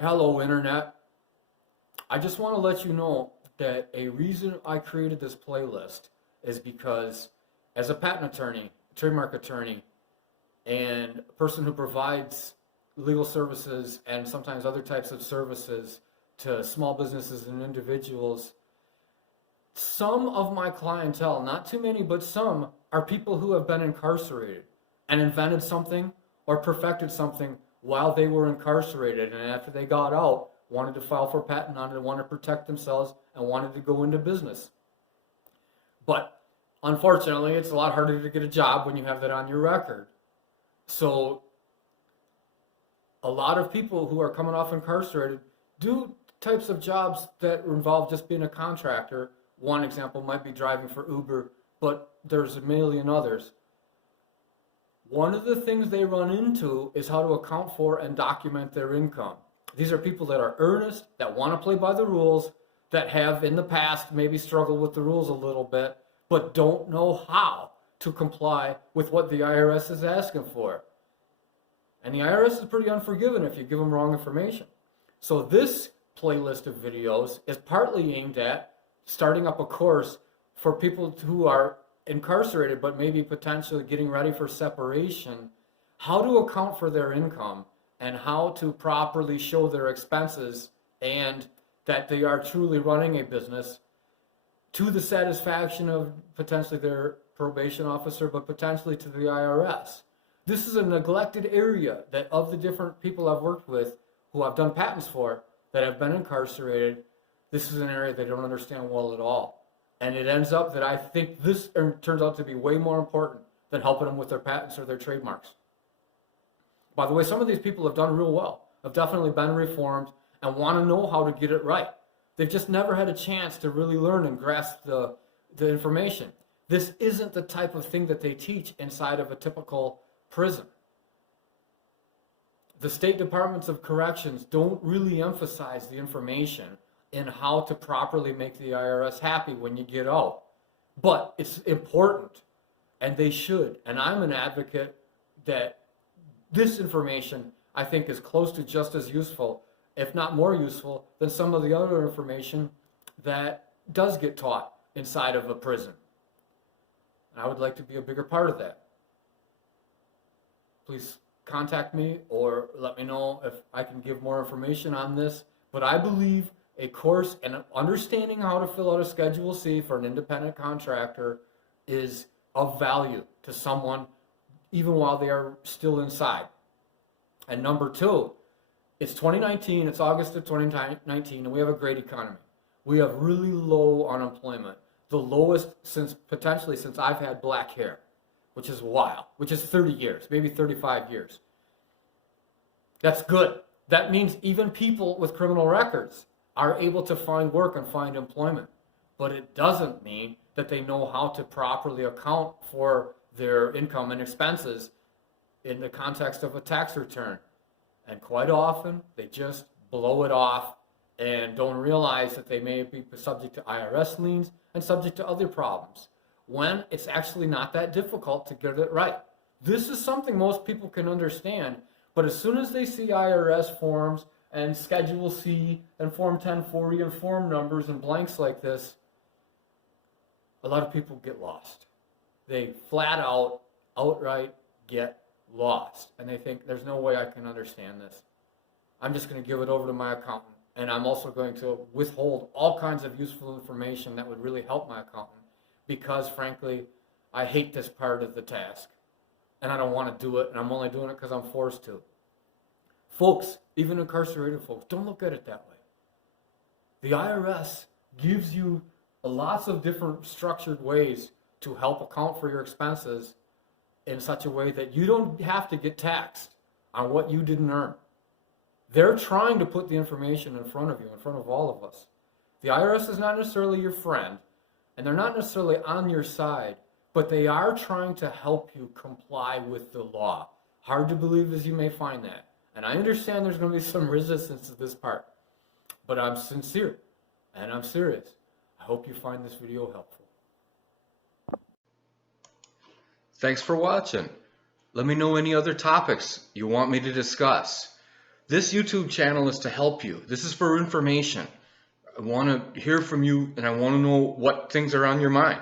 Hello, Internet. I just want to let you know that a reason I created this playlist is because, as a patent attorney, trademark attorney, and a person who provides legal services and sometimes other types of services to small businesses and individuals, some of my clientele, not too many, but some, are people who have been incarcerated and invented something or perfected something while they were incarcerated, and after they got out, wanted to file for patent on it, wanted to protect themselves, and wanted to go into business. But unfortunately, it's a lot harder to get a job when you have that on your record. So a lot of people who are coming off incarcerated do types of jobs that involve just being a contractor. One example might be driving for Uber, but there's a million others. One of the things they run into is how to account for and document their income. These are people that are earnest, that want to play by the rules, that have in the past maybe struggled with the rules a little bit, but don't know how to comply with what the IRS is asking for. And the IRS is pretty unforgiving if you give them wrong information. So this playlist of videos is partly aimed at starting up a course for people who are incarcerated but maybe potentially getting ready for separation, how to account for their income and how to properly show their expenses and that they are truly running a business to the satisfaction of potentially their probation officer, but potentially to the IRS. This is a neglected area that of the different people I've worked with who I've done patents for that have been incarcerated, this is an area they don't understand well at all. And it ends up that I think this turns out to be way more important than helping them with their patents or their trademarks. By the way, some of these people have done real well, have definitely been reformed and want to know how to get it right. They've just never had a chance to really learn and grasp the information. This isn't the type of thing that they teach inside of a typical prison. The state departments of corrections don't really emphasize the information in how to properly make the IRS happy when you get out. But it's important, and they should. And I'm an advocate that this information, I think, is close to just as useful, if not more useful, than some of the other information that does get taught inside of a prison. And I would like to be a bigger part of that. Please contact me or let me know if I can give more information on this. But I believe a course and understanding how to fill out a Schedule C for an independent contractor is of value to someone even while they are still inside. And number two, it's 2019, it's August of 2019, and we have a great economy. We have really low unemployment, the lowest potentially since I've had black hair, which is wild, which is 30 years, maybe 35 years. That's good. That means even people with criminal records are able to find work and find employment. But it doesn't mean that they know how to properly account for their income and expenses in the context of a tax return. And quite often, they just blow it off and don't realize that they may be subject to IRS liens and subject to other problems, when it's actually not that difficult to get it right. This is something most people can understand, but as soon as they see IRS forms and Schedule C and Form 1040 and form numbers and blanks like this, a lot of people get lost. They flat out, outright get lost. And they think, there's no way I can understand this. I'm just going to give it over to my accountant. And I'm also going to withhold all kinds of useful information that would really help my accountant because, frankly, I hate this part of the task. And I don't want to do it, and I'm only doing it because I'm forced to. Folks, even incarcerated folks, don't look at it that way. The IRS gives you lots of different structured ways to help account for your expenses in such a way that you don't have to get taxed on what you didn't earn. They're trying to put the information in front of you, in front of all of us. The IRS is not necessarily your friend, and they're not necessarily on your side, but they are trying to help you comply with the law. Hard to believe as you may find that. And I understand there's going to be some resistance to this part, but I'm sincere and I'm serious. I hope you find this video helpful. Thanks for watching. Let me know any other topics you want me to discuss. This YouTube channel is to help you. This is for information. I want to hear from you, and I want to know what things are on your mind.